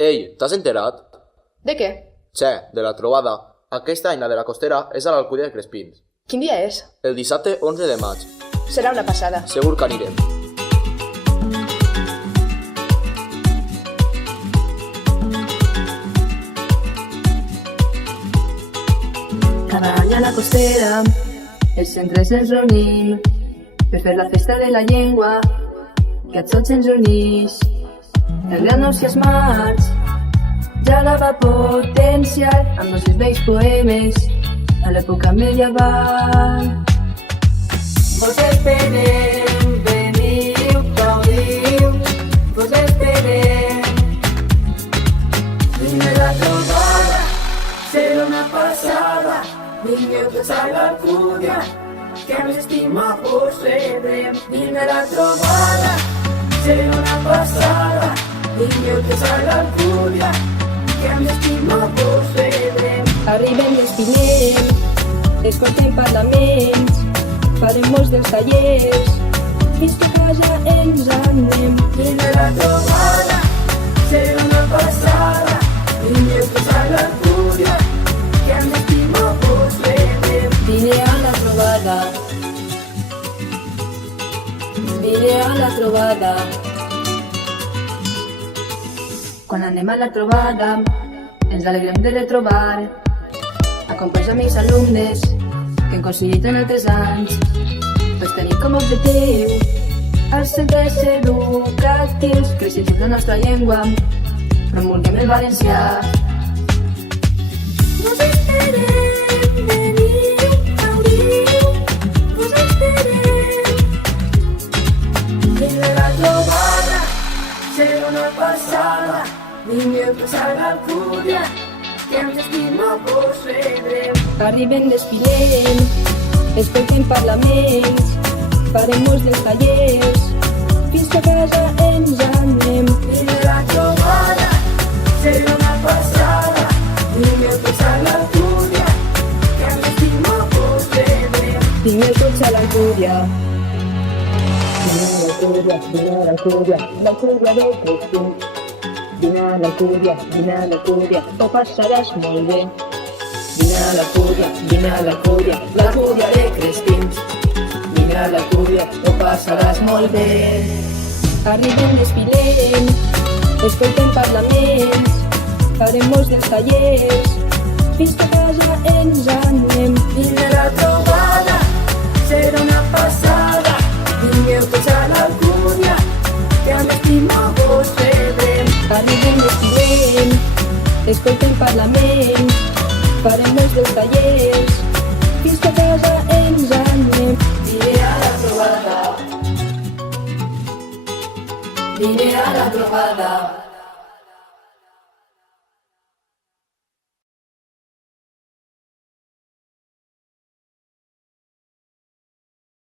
Ei, t'has enterat? De què? Che, de la trobada. Aquest any la de la Costera és a l'Alcúdia de Crespins. Quin dia és? El dissabte 11 de maig. Serà una passada. Segur que anirem. Cada any a la Costera els centres ens reunim per fer la festa de la llengua que a tots ens unís. El gran entusiasmat ja la va potenciar amb els seus vells poemes a l'època medieval. Vos esperem, veniu, gaudiu, vos esperem. Vine la trobada, serà una passada. Vingueu tots a l'Alcúdia, que amb l'estima vos rebrem. Vine la trobada, serà una passada. Vingueu tots a l'Alcúdia, que amb l'estima vos rebrem. Arribem d'Espinell, escoltem parlaments, farem molts dels tallers, fins que a casa ens anem. Vine la trobada, serà una passada. Vingueu tots a l'Alcúdia, que amb l'estima vos rebrem. Vine a la trobada, vine a la trobada. Quan anem a la trobada, ens alegrem de retrobar a companys, amics, alumnes que han coincidit en altres anys. Tots tenim com a objectiu els centres educatius que exigim la nostra llengua, promulguem el valencià. Vos esperem, veniu, gaudiu, vos esperem. Vine la trobada, serà una passada. Vingueu tots a l'Alcúdia, que amb l'estima vos rebrem. Arribem d'Espinell, escoltem parlaments, farem molts dels tallers, fins que a casa ens anem. Vine la trobada, serà una passada. Vingueu tots a l'Alcúdia, que amb l'estima vos rebrem. Vingueu tots a l'Alcúdia. Vine a l'Alcúdia, vine a l'Alcúdia, l'Alcúdia de Crespins. Vine a l'Alcúdia, ho passaràs molt bé. Vine a l'Alcúdia, l'Alcúdia de Crespins. Vine a l'Alcúdia, ho passaràs molt bé. Arribem d'Espinell, escoltem parlaments, farem molts dels tallers, fins que a casa ens anem. Vine la trobada, serà una passada. Vingueu tots a l'Alcúdia, que amb l'estima vos rebrem. Arribem d'Espinell, escoltem parlaments, farem molts dels tallers,